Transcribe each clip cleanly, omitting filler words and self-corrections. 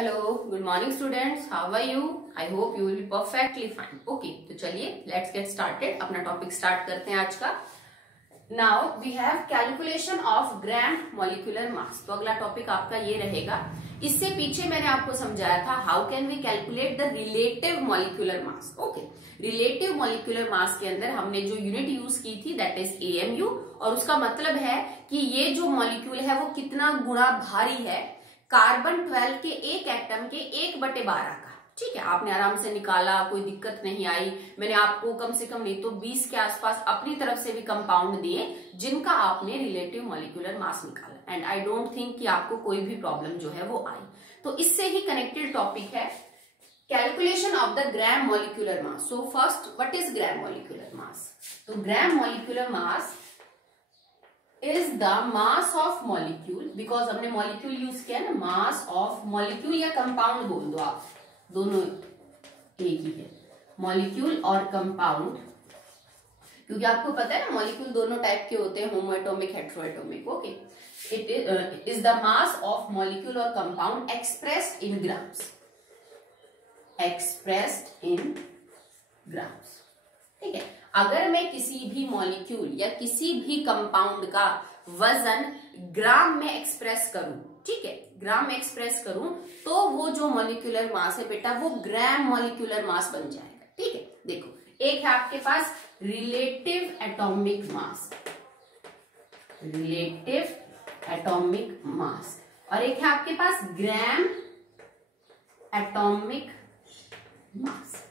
Hello, good morning students, how are you? I hope you will be perfectly fine. Okay, तो चलिए let's get started. अपना topic start करते हैं आज का। Now we have calculation of gram molecular mass. तो अगला topic आपका ये रहेगा। इससे पीछे मैंने आपको समझाया था how can we calculate the relative molecular mass. Okay, relative molecular mass के अंदर हमने जो यूनिट यूज की थी दैट इज एएमयू, और उसका मतलब है कि ये जो मॉलिक्यूल है वो कितना गुना भारी है कार्बन 12 के एक एटम के 1/12 का। ठीक है, आपने आराम से निकाला, कोई दिक्कत नहीं आई। मैंने आपको कम से कम नहीं तो 20 के आसपास अपनी तरफ से भी कंपाउंड दिए जिनका आपने रिलेटिव मॉलिक्यूलर मास निकाला, एंड आई डोंट थिंक कि आपको कोई भी प्रॉब्लम जो है वो आई। तो इससे ही कनेक्टेड टॉपिक है calculation of the gram molecular mass. So first, what is gram molecular mass? तो gram molecular mass is the mass of molecule, because हमने मॉलिक्यूल यूज किया ना, मास ऑफ मॉलिक्यूल या कंपाउंड बोल दो आप, दोनों एक ही है, मॉलिक्यूल और कंपाउंड। क्योंकि आपको पता है ना मॉलिक्यूल दोनों टाइप के होते हैं, homoatomic, heteroatomic. Okay, it is the mass of molecule और compound expressed in grams, expressed in grams. ठीक है, अगर मैं किसी भी मॉलिक्यूल या किसी भी कंपाउंड का वजन ग्राम में एक्सप्रेस करूं, ठीक है, ग्राम में एक्सप्रेस करूं, तो वो जो मॉलिक्यूलर मास है बेटा वो ग्राम मॉलिक्यूलर मास बन जाएगा। ठीक है, देखो, एक है आपके पास relative atomic mass, relative atomic mass, और एक है आपके पास ग्राम एटॉमिक मास।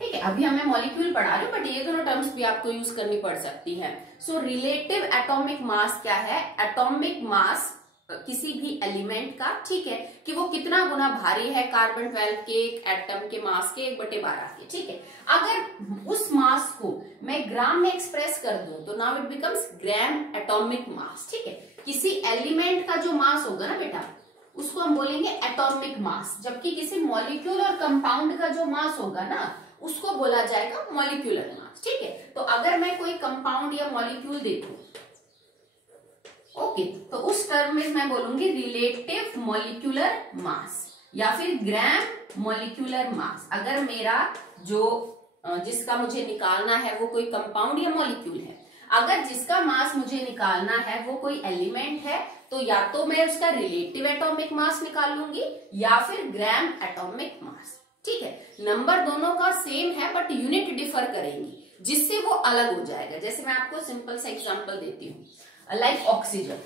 ठीक है, अभी हमें मॉलिक्यूल पढ़ा रहे हो बट ये दोनों टर्म्स भी आपको यूज करनी पड़ सकती है। सो रिलेटिव एटॉमिक मास क्या है? एटॉमिक मास किसी भी एलिमेंट का, ठीक है, कि वो कितना गुना भारी है कार्बन 12 के एक एटम के मास के 1/12 के। ठीक है, अगर उस मास को मैं ग्राम में एक्सप्रेस कर दूं तो now it becomes gram atomic मास। ठीक है, किसी एलिमेंट का जो मास होगा ना बेटा उसको हम बोलेंगे एटॉमिक मास, जबकि किसी मॉलिक्यूल और कंपाउंड का जो मास होगा ना उसको बोला जाएगा मॉलिक्यूलर मास। ठीक है, तो अगर मैं कोई कंपाउंड या मॉलिक्यूल देखूं, ओके, तो उस टर्म में मैं बोलूंगी रिलेटिव मॉलिक्यूलर मास या फिर ग्राम मॉलिक्यूलर मास। अगर मेरा जो जिसका मुझे निकालना है वो कोई कंपाउंड या मॉलिक्यूल है, अगर जिसका मास मुझे निकालना है वो कोई एलिमेंट है, तो या तो मैं उसका रिलेटिव एटॉमिक मास निकाल लूंगी या फिर ग्राम एटॉमिक मास। ठीक है, नंबर दोनों का सेम है बट यूनिट डिफर करेंगी जिससे वो अलग हो जाएगा। जैसे मैं आपको सिंपल सा एग्जांपल देती हूँ, लाइक ऑक्सीजन।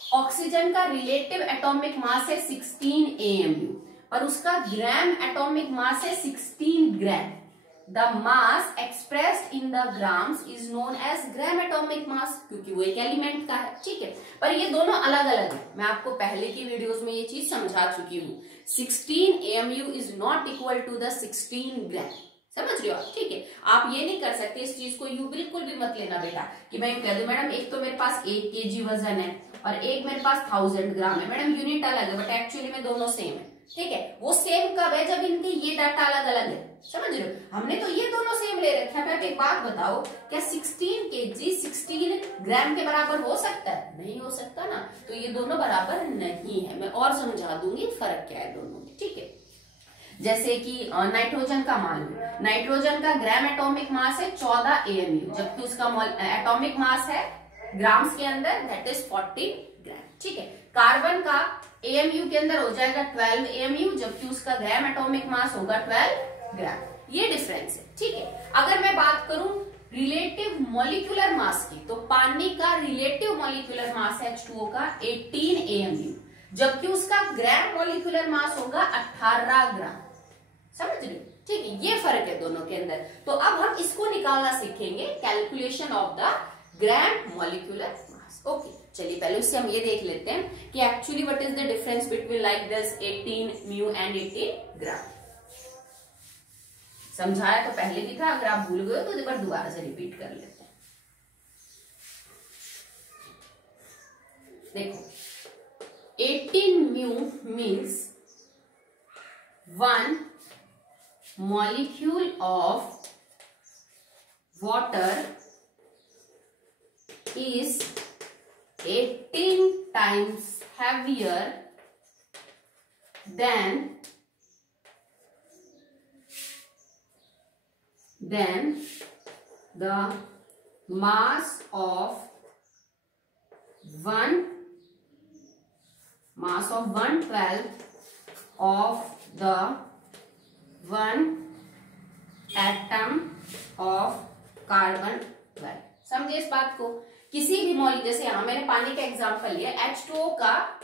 ऑक्सीजन का रिलेटिव एटॉमिक मास है 16 AMU और उसका ग्राम एटॉमिक मास है 16 gram. The mass expressed in the grams is known as gram atomic mass, क्योंकि वो एक एलिमेंट का है। ठीक है, पर ये दोनों अलग अलग है। मैं आपको पहले की वीडियोस में ये चीज समझा चुकी हूँ। 16 AMU is not equal to the 16 gram. समझ रहे हो आप? ठीक है, आप ये नहीं कर सकते, इस चीज को यू बिल्कुल भी मत लेना बेटा कि मैं कह दूं मैडम एक तो मेरे पास 1 kg वजन है और एक मेरे पास 1000 ग्राम है। मैडम यूनिट अलग है बट एक्चुअली में दोनों सेम है। ठीक है, वो सेम कब है? जब इनके ये डाटा अलग अलग है। समझ रहे हो? हमने तो ये दोनों सेम ले रखे हैं। एक बात बताओ, क्या 16 kg 16 ग्राम के बराबर हो सकता है? नहीं हो सकता ना, तो ये दोनों बराबर नहीं है। मैं और समझा दूंगी फर्क क्या है दोनों में। ठीक है, जैसे कि नाइट्रोजन का मान लो, नाइट्रोजन का ग्राम एटॉमिक मास है 14 AMU, जबकि उसका एटॉमिक मास है ग्राम्स के अंदर दैट इज 40 ग्राम। ठीक है, कार्बन का AMU के अंदर हो जाएगा 12 AMU, जबकि उसका ग्राम एटॉमिक मास होगा 12 ग्राम। ये डिफरेंस है। ठीक है, अगर मैं बात करूं रिलेटिव मॉलिक्यूलर मास की, तो पानी का रिलेटिव मॉलिक्यूलर मास है H2O का 18 AMU, जबकि उसका ग्राम मॉलिक्यूलर मास होगा 18 ग्राम। समझ रहे हो? ठीक है, ये फर्क है दोनों के अंदर। तो अब हम इसको निकालना सीखेंगे, calculation of the gram molecular mass. Okay, चलिए पहले उससे हम ये देख लेते हैं कि actually what is the difference between like this 18 mu and 18 ग्राम। समझाया तो पहले भी था, अगर आप भूल गए तो एक बार दोबारा से रिपीट कर लेते हैं। देखो, 18 mu means 1 molecule of water is 18 times heavier then the mass of 1/12 of the 1 atom of carbon 12। समझे इस बात को? किसी भी मॉलिक्यूल, जैसे यहां मैंने पानी का एग्जांपल लिया, H2O का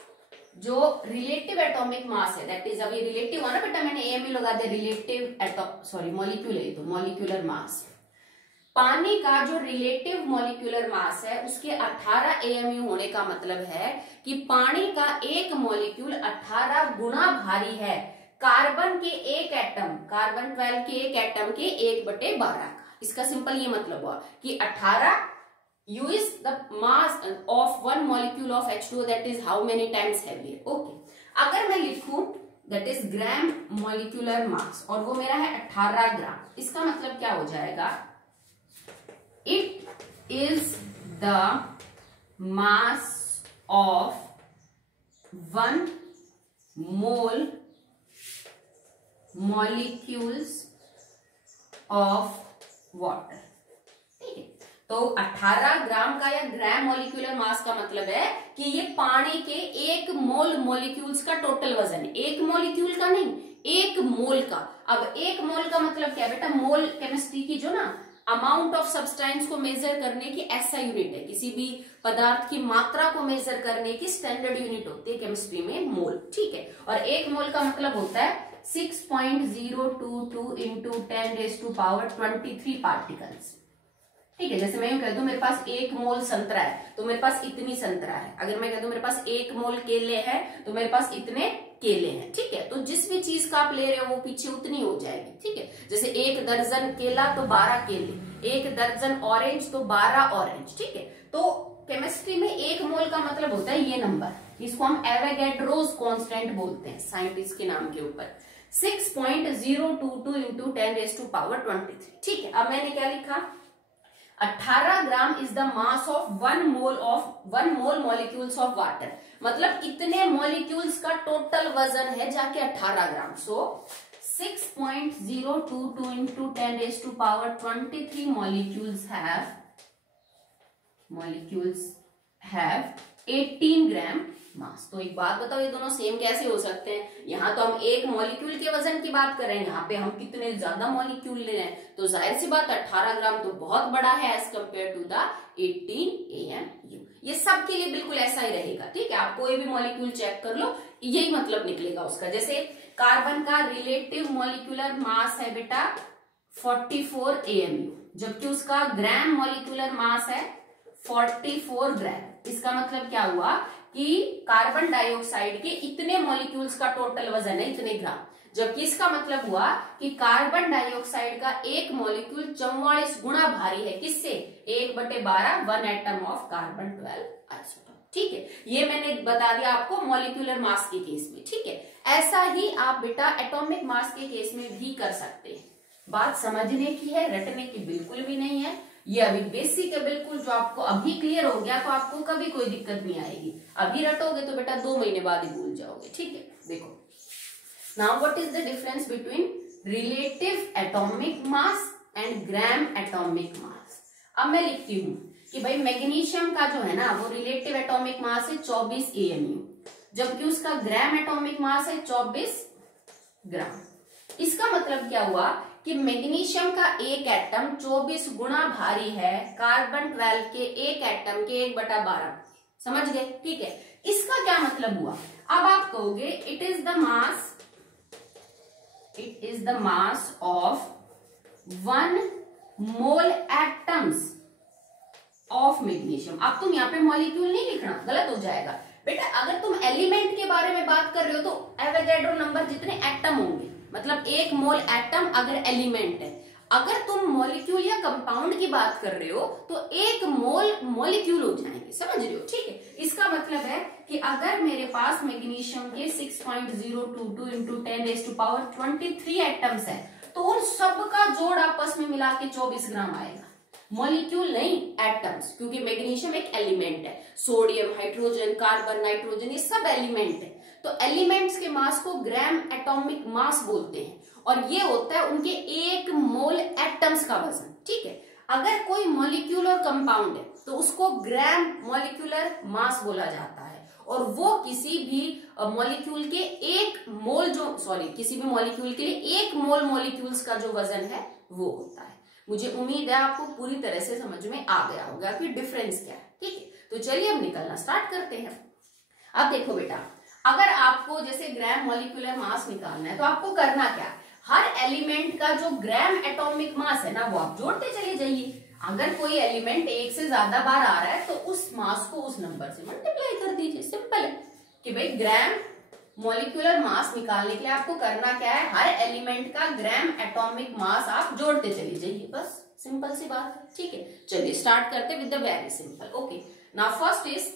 जो रिलेटिव एटॉमिक मास है, दैट इज, अभी रिलेटिव हुआ ना बेटा, मैंने AMU लगा दिया, रिलेटिव मॉलिक्यूल है तो मॉलिक्यूलर मास। पानी का जो रिलेटिव मॉलिक्यूलर मास है उसके 18 AMU होने का मतलब है कि पानी का एक मॉलिक्यूल 18 गुना भारी है कार्बन के एक एटम, कार्बन 12 के एक एटम के 1/12 का। इसका सिंपल ये मतलब हुआ कि 18 U is the mass of one molecule of H2O, that is how many times heavier. Okay. अगर मैं लिखूं that is gram molecular mass और वो मेरा है 18 ग्राम, इसका मतलब क्या हो जाएगा? It is the mass of 1 mole molecules of water। ठीक है, तो 18 ग्राम का या ग्राम मॉलिक्यूलर मास का मतलब है कि ये पानी के 1 मोल मॉलिक्यूल्स का टोटल वजन है। 1 मॉलिक्यूल का नहीं, 1 मोल का। अब 1 मोल का मतलब क्या बेटा? मोल केमिस्ट्री की जो ना अमाउंट ऑफ सब्सटेंस को मेजर करने की ऐसा यूनिट है, किसी भी पदार्थ की मात्रा को मेजर करने की स्टैंडर्ड यूनिट होती है केमिस्ट्री में मोल। ठीक है, और 1 मोल का मतलब होता है 6.022 इंटू 10⁻23 पार्टिकल्स। ठीक है, जैसे मैं यूं कह दूं मेरे पास 1 मोल संतरा है तो मेरे पास इतनी संतरा है। अगर मैं कह दूं मेरे पास 1 मोल केले हैं तो मेरे पास इतने केले हैं। ठीक है, तो जिस भी चीज का आप ले रहे हो वो पीछे उतनी हो जाएगी। ठीक है, जैसे 1 दर्जन केला तो 12 केले, 1 दर्जन ऑरेंज तो 12 ऑरेंज। ठीक है, तो केमिस्ट्री में 1 मोल का मतलब होता है ये नंबर, इसको हम एवोगैड्रोस कांस्टेंट बोलते हैं साइंटिस्ट के नाम के ऊपर। 6.022 इंटू 10⁻23। ठीक है, अब मैंने क्या लिखा? 18 gram is the mass of 1 mole molecules of water, मतलब इतने मॉलिक्यूल्स का टोटल वजन है जाके 18 ग्राम। सो 6.022 इंटू 10⁻23 molecules have 18 ग्राम मास। तो एक बात बताओ, ये दोनों सेम कैसे हो सकते हैं? यहाँ तो हम एक मॉलिक्यूल के वजन की बात कर रहे हैं, यहाँ पे हम कितने ज्यादा मॉलिक्यूल ले रहे हैं, तो जाहिर सी बात 18 ग्राम तो बहुत बड़ा है as compare to the 18 AMU। ये सब के लिए बिल्कुल ऐसा ही रहेगा। ठीक है, आप कोई भी मॉलिक्यूल चेक कर लो, यही मतलब निकलेगा उसका। जैसे कार्बन का रिलेटिव मॉलिक्यूलर मास है बेटा 44 AMU, जबकि उसका ग्राम मॉलिक्यूलर मास है 44 ग्राम। इसका मतलब क्या हुआ कि कार्बन डाइऑक्साइड के इतने मॉलिक्यूल्स का टोटल वजन है इतने ग्राम, जबकि इसका मतलब हुआ कि कार्बन डाइऑक्साइड का एक मॉलिक्यूल 44 गुना भारी है। किससे? 1/12 1 एटम ऑफ कार्बन 12 आइसोटोप। ठीक है, ये मैंने बता दिया आपको मॉलिक्यूलर मास के केस में। ठीक है, ऐसा ही आप बेटा एटॉमिक मास के केस में भी कर सकते हैं। बात समझने की है, रटने की बिल्कुल भी नहीं है। ये अभी बेसिक है बिल्कुल, जो आपको अभी क्लियर हो गया तो आपको कभी कोई दिक्कत नहीं आएगी। अभी रटोगे तो बेटा 2 महीने बाद ही भूल जाओगे। ठीक है, देखो now what is the difference between relative atomic mass and gram atomic मास। अब मैं लिखती हूं कि भाई मैग्नीशियम का जो है ना वो रिलेटिव एटॉमिक मास है 24 AMU, जबकि उसका ग्राम एटॉमिक मास है 24 ग्राम। इसका मतलब क्या हुआ कि मैग्नीशियम का एक एटम 24 गुना भारी है कार्बन 12 के एक एटम के 1/12। समझ गए? ठीक है, इसका क्या मतलब हुआ? अब आप कहोगे it is the mass of 1 mole atoms of magnesium. अब तुम यहाँ पे मॉलिक्यूल नहीं लिखना, गलत हो जाएगा बेटा। अगर तुम एलिमेंट के बारे में बात कर रहे हो तो एवोगैड्रो नंबर जितने एटम होंगे, मतलब 1 मोल एटम अगर एलिमेंट है। अगर तुम मॉलिक्यूल या कंपाउंड की बात कर रहे हो तो 1 मोल मॉलिक्यूल हो जाएंगे। समझ रहे हो? ठीक है, इसका मतलब है कि अगर मेरे पास मैग्नीशियम के 6.022 इंटू 10⁻23 एटम्स है तो उन सब का जोड़ आपस में मिला के 24 ग्राम आएगा। मॉलिक्यूल नहीं, एटम्स, क्योंकि मैग्नीशियम एक एलिमेंट है। सोडियम, हाइड्रोजन, कार्बन, नाइट्रोजन, ये सब एलिमेंट है। तो एलिमेंट्स के मास को ग्राम एटॉमिक मास बोलते हैं, और ये होता है उनके 1 मोल एटम्स का वजन। ठीक है, अगर कोई मॉलिक्यूल और कंपाउंड है तो उसको ग्राम मॉलिक्यूलर मास बोला जाता है, और वो किसी भी मॉलिक्यूल के 1 मोल किसी भी मॉलिक्यूल के लिए 1 मोल मॉलिक्यूल्स का जो वजन है वो होता है। मुझे उम्मीद है आपको पूरी तरह से समझ में आ गया होगा कि डिफरेंस क्या है। ठीक है, तो चलिए अब निकलना स्टार्ट करते हैं। अब देखो बेटा, अगर आपको जैसे ग्राम मॉलिक्यूलर मास निकालना है तो आपको करना क्या है, हर एलिमेंट का जो ग्राम एटॉमिक मास है ना वो आप जोड़ते चले जाइए। अगर कोई एलिमेंट 1 से ज्यादा बार आ रहा है तो उस मास को उस नंबर से मल्टीप्लाई कर दीजिए। सिंपल है कि भाई ग्राम मॉलिक्यूलर मास निकालने के लिए आपको करना क्या है, हर एलिमेंट का ग्राम एटॉमिक मास आप जोड़ते चले जाइए, बस सिंपल सी बात है। ठीक है, चलिए स्टार्ट करते with the very simple. Okay, now first is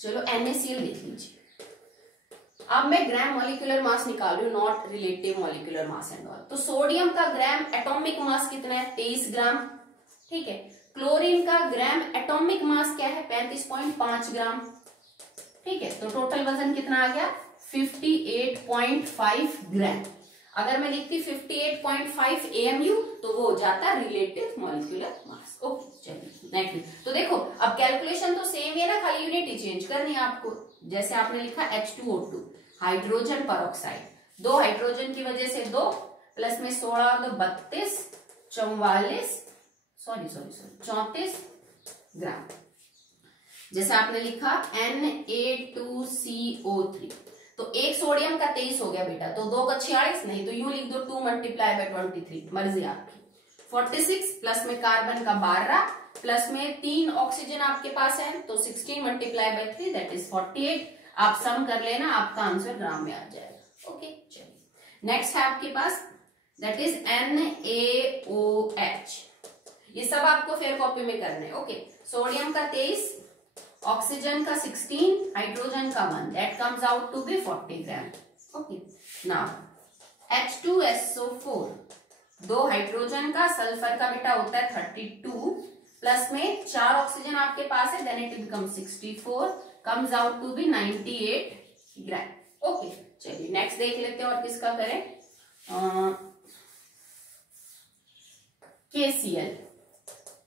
चलो NaCl लिख लीजिए। अब मैं ग्राम मॉलिक्यूलर मास निकाल रही हूँ, not relative molecular mass and all. तो सोडियम का ग्राम एटॉमिक मास कितना है, 23 ग्राम। ठीक है, क्लोरीन का ग्राम एटॉमिक मास क्या है, 35.5 ग्राम। ठीक है, तो टोटल वजन कितना आ गया, 58.5 ग्राम। अगर मैं लिखती 58.5 AMU तो वो हो जाता है रिलेटिव मॉलिक्यूलर मास। ओके, चलिए नेक्स्ट। तो देखो अब कैलकुलेशन तो सेम ही है ना, खाली यूनिट ही चेंज करनी है आपको। जैसे आपने लिखा H2O2 हाइड्रोजन परऑक्साइड, 2 हाइड्रोजन की वजह से 2 प्लस में 16 और 2 32, 34 ग्राम। जैसे आपने लिखा Na2CO3, तो 1 सोडियम का 23 हो गया बेटा, तो 2 का 46, नहीं तो यूं लिख दो 2 मल्टीप्लाई बाय 23, मर्जी आपकी। 46 प्लस में कार्बन का 12 प्लस में 3 ऑक्सीजन आपके पास है, तो 16 मल्टीप्लाई बाय 3 दैट इज 48। आप सम कर लेना, आपका आंसर ग्राम में आ जाएगा। ओके, चलिए नेक्स्ट है आपके पास दैट इज NaOH। ये सब आपको फेयर कॉपी में करना है। ओके, सोडियम का 23, ऑक्सीजन का 16, हाइड्रोजन का 1, that comes out to be 40 gram. Okay, नाउ H2SO4, 2 हाइड्रोजन का, सल्फर का बेटा होता है 32 प्लस में 4 ऑक्सीजन आपके पास है, then it become 64, comes out to be 98 gram. Okay, चलिए नेक्स्ट देख लेते हैं और किसका करें, KCl,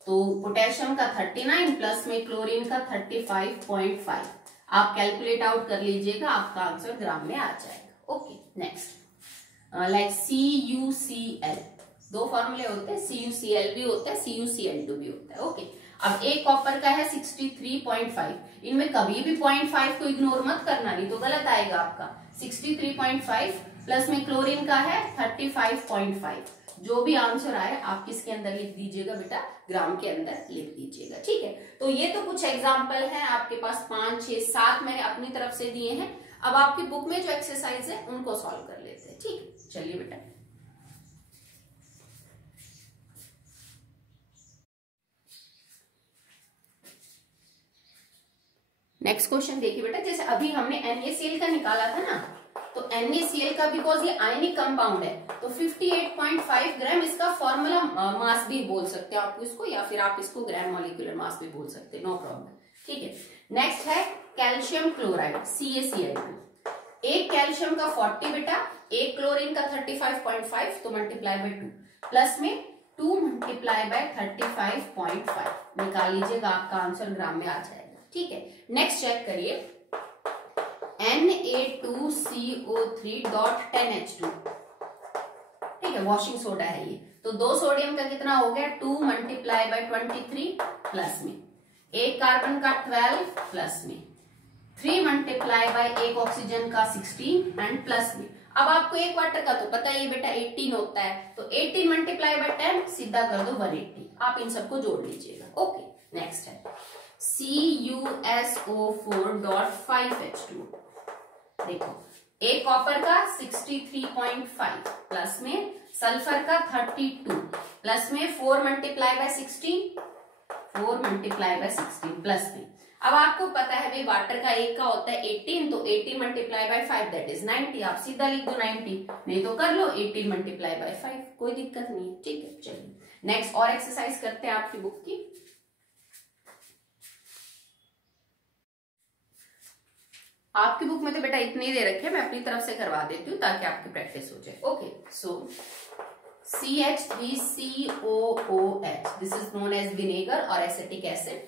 तो पोटेशियम का 39 प्लस में क्लोरीन का 35.5। आप कैलकुलेट आउट कर लीजिएगा, आपका आंसर ग्राम में आ जाएगा। ओके, नेक्स्ट लाइक CuCl, 2 फॉर्मूले होते हैं, CuCl भी होता है, CuCl2 भी होता है। ओके, अब एक कॉपर का है 63.5, इनमें कभी भी 0.5 को इग्नोर मत करना, नहीं तो गलत आएगा आपका। 63.5 प्लस में क्लोरीन का है 35.5, जो भी आंसर आए आप किसके अंदर लिख दीजिएगा बेटा, ग्राम के अंदर लिख दीजिएगा। ठीक है, तो ये तो कुछ एग्जाम्पल है आपके पास, 5, 6, 7 मैंने अपनी तरफ से दिए हैं। अब आपकी बुक में जो एक्सरसाइज है उनको सॉल्व कर लेते हैं। ठीक है, चलिए बेटा नेक्स्ट क्वेश्चन देखिए बेटा। जैसे अभी हमने NaCl का निकाला था ना, तो NaCl का बिकॉज ये आयनिक कंपाउंड है तो 58.5 ग्राम इसका फॉर्मूला मास भी बोल सकते हैं आपको इसको, या फिर आप इसको ग्राम मॉलिक्यूलर मास भी बोल सकते हैं, नो प्रॉब्लम। ठीक है, नेक्स्ट है कैल्शियम क्लोराइड CaCl2, एक कैल्शियम का 40 बेटा, एक क्लोरीन का 35.5, तो मल्टीप्लाई बाय 2 प्लस में 2 मल्टीप्लाई बाय 35.5 निकाल लीजिएगा, आपका आंसर ग्राम में आ जाएगा। ठीक है, नेक्स्ट चेक करिए Na2CO3.10H2। ठीक है, वॉशिंग सोडा है ये, तो 2 सोडियम का कितना हो गया, 2 मल्टीप्लाई बाय 23 प्लस में एक कार्बन का 12 प्लस में 3 मल्टीप्लाई बाय एक ऑक्सीजन का 16 एंड प्लस में, अब आपको एक वाटर का तो पता ही बेटा 18 होता है, तो 18 मल्टीप्लाई बाय 10 सीधा कर दो 180, आप इन सबको जोड़ लीजिएगा। ओके, नेक्स्ट है CuSO4.5H2। देखो, एक कॉपर का 63.5 प्लस में सल्फर का 32 प्लस में 4 मल्टीप्लाई बाय 16 प्लस में, अब आपको पता है भाई वाटर का एक का होता है 18, तो 18 मल्टीप्लाई बाय 5 दैट इज 90। आप सीधा लिख दो 90, नहीं तो कर लो 18 मल्टीप्लाई बाय 5, कोई दिक्कत नहीं है। ठीक है, चलिए नेक्स्ट और एक्सरसाइज करते हैं आपकी बुक की। आपकी बुक में तो बेटा इतने ही दे रखे हैं, मैं अपनी तरफ से करवा देती हूँ ताकि आपकी प्रैक्टिस हो जाए। Okay, so CH3COOH this is known as vinegar और एसिटिक एसिड।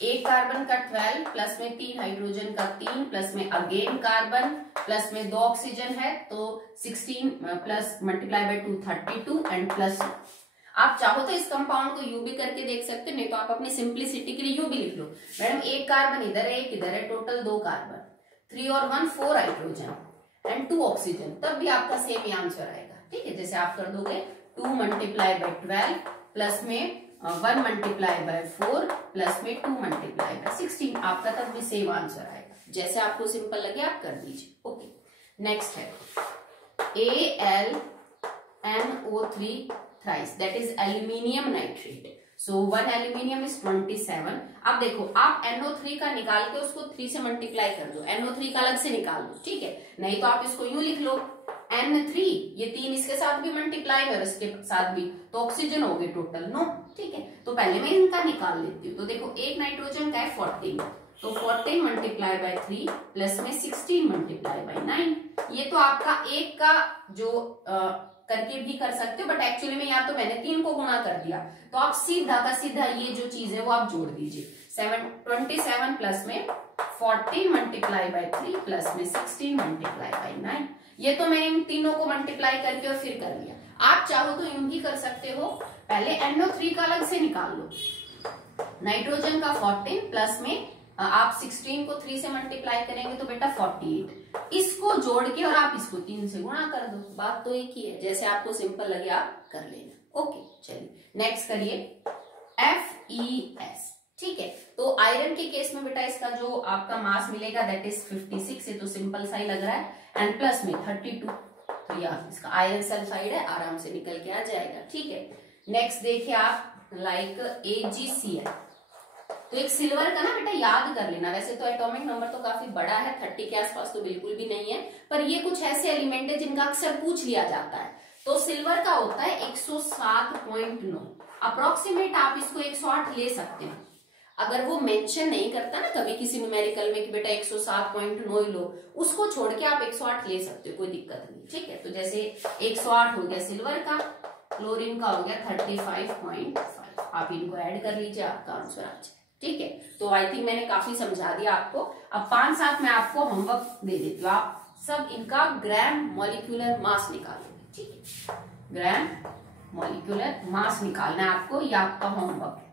एक कार्बन का 12 प्लस में 3 हाइड्रोजन का 3 प्लस में अगेन कार्बन प्लस में 2 ऑक्सीजन है, तो 16 plus multiply by 2 32 and plus. आप चाहो तो इस कंपाउंड को यू भी करके देख सकते हो, नहीं तो आप अपनी सिंप्लिसिटी के लिए यू भी लिख लो। मैडम एक कार्बन इधर है, एक इधर है, टोटल 2 कार्बन, 3 और 1 4 हाइड्रोजन एंड 2 ऑक्सीजन, तब भी आपका सेम ही आंसर आएगा। ठीक है, जैसे आप कर दोगे 2 मल्टीप्लाई बाय 12 प्लस में 1 मल्टीप्लाई बाय 4 प्लस में 2 मल्टीप्लाई बाय 16, आपका तब भी सेम आंसर आएगा। जैसे आपको सिंपल लगे आप कर दीजिए। ओके, नेक्स्ट है AlNO3 thrice that is aluminium nitrate. So 1 aluminium is 27। अब देखो आप NO3 का निकाल के उसको 3 से मल्टीप्लाई कर दो, NO3 का अलग से निकाल दो। ठीक है, नहीं तो आप इसको यूं लिख लो N3, ये 3 इसके साथ भी मल्टीप्लाई और इसके साथ भी, तो ऑक्सीजन हो गए टोटल 9। ठीक है, तो पहले मैं इनका निकाल लेती हूँ। तो देखो एक नाइट्रोजन का है 14, तो 14 मल्टीप्लाई बाय 3 प्लस में 16 मल्टीप्लाई बाय 9। ये तो आपका एक का जो करके भी कर सकते हो, बट एक्चुअली में यहाँ तो मैंने 3 को गुणा कर दिया, तो आप सीधा का सीधा ये जो चीज है वो आप जोड़ दीजिए। 27 प्लस में 14 मल्टीप्लाई बाय 3 प्लस में 16 मल्टीप्लाई बाय 9। ये तो मैंने इन तीनों को मल्टीप्लाई करके और फिर कर लिया। आप चाहो तो यूं भी कर सकते हो, पहले NO3 का अलग से निकाल लो, नाइट्रोजन का 14 प्लस में आप 16 को 3 से मल्टीप्लाई करेंगे तो बेटा 48, इसको जोड़ के और आप इसको 3 से गुणा कर दो, बात तो एक ही है। जैसे आपको सिंपल लगे आप कर लेना। ओके, चलिए नेक्स्ट करिए FeS। ठीक है, तो आयरन के केस में बेटा इसका जो आपका मास मिलेगा दैट इज 56, ये तो सिंपल सा ही लग रहा है, एंड प्लस में 32, तो यार इसका आयरन सल्फाइड है, आराम से निकल के आ जाएगा। ठीक है, नेक्स्ट देखिए आप लाइक AgCl, तो एक सिल्वर का ना बेटा याद कर लेना, वैसे तो एटॉमिक नंबर तो काफी बड़ा है, 30 के आसपास तो बिल्कुल भी नहीं है, पर ये कुछ ऐसे एलिमेंट है जिनका अक्सर पूछ लिया जाता है। तो सिल्वर का होता है 107.9, अप्रोक्सीमेट आप इसको 108 ले सकते हैं। अगर वो मेंशन नहीं करता ना कभी किसी न्यूमेरिकल में कि बेटा 107.9 ही लो, उसको छोड़ के आप 108 ले सकते हो, कोई दिक्कत नहीं। ठीक है, तो जैसे 108 हो गया सिल्वर का, क्लोरीन का हो गया 35.5, आप इनको ऐड कर लीजिए, आपका आंसर आ जाए। ठीक है, तो आई थिंक मैंने काफी समझा दिया आपको। अब 5-7 में आपको होमवर्क दे देती हूँ, आप सब इनका ग्राम मॉलिक्यूलर मास निकालोगे। ठीक है, ग्राम मॉलिक्यूलर मास निकालना है आपको, ये आपका होमवर्क है।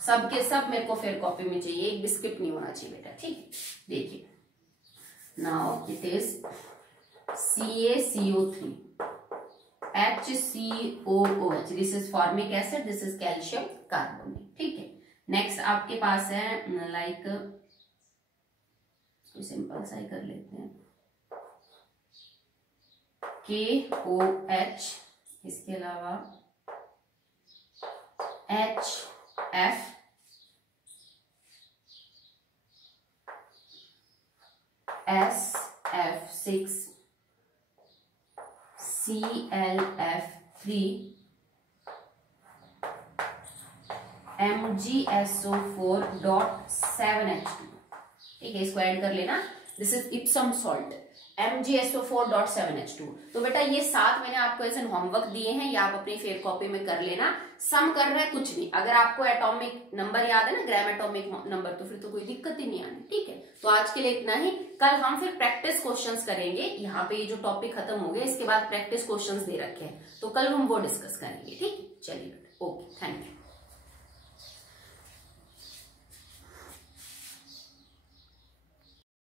सब के सब मेरे को फिर कॉपी में चाहिए, एक भी स्किप नहीं होना चाहिए बेटा। ठीक, देखिए now it is CaCO3 HCOOH, this is formic acid, this is calcium carbonate. ठीक है, नेक्स्ट आपके पास है लाइक सिंपल सा ही कर लेते हैं KOH, इसके अलावा HF, SF6, ClF3, MgSO4.7H2। ठीक है, इसको ऐड कर लेना, this is Epsom salt, MgSO4.7H2। तो बेटा ये 7 मैंने आपको ऐसे होमवर्क दिए हैं, ये आप अपनी फेयर कॉपी में कर लेना। सम कर रहे हैं कुछ नहीं, अगर आपको एटॉमिक नंबर याद है ना, ग्राम एटॉमिक नंबर, तो फिर तो कोई दिक्कत ही नहीं आनी। ठीक है, तो आज के लिए इतना ही, कल हम फिर प्रैक्टिस क्वेश्चंस करेंगे। यहाँ पे ये जो टॉपिक खत्म हो गया, इसके बाद प्रैक्टिस क्वेश्चंस दे रखे हैं, तो कल हम वो डिस्कस करेंगे। ठीक, चलिए ओके, थैंक यू।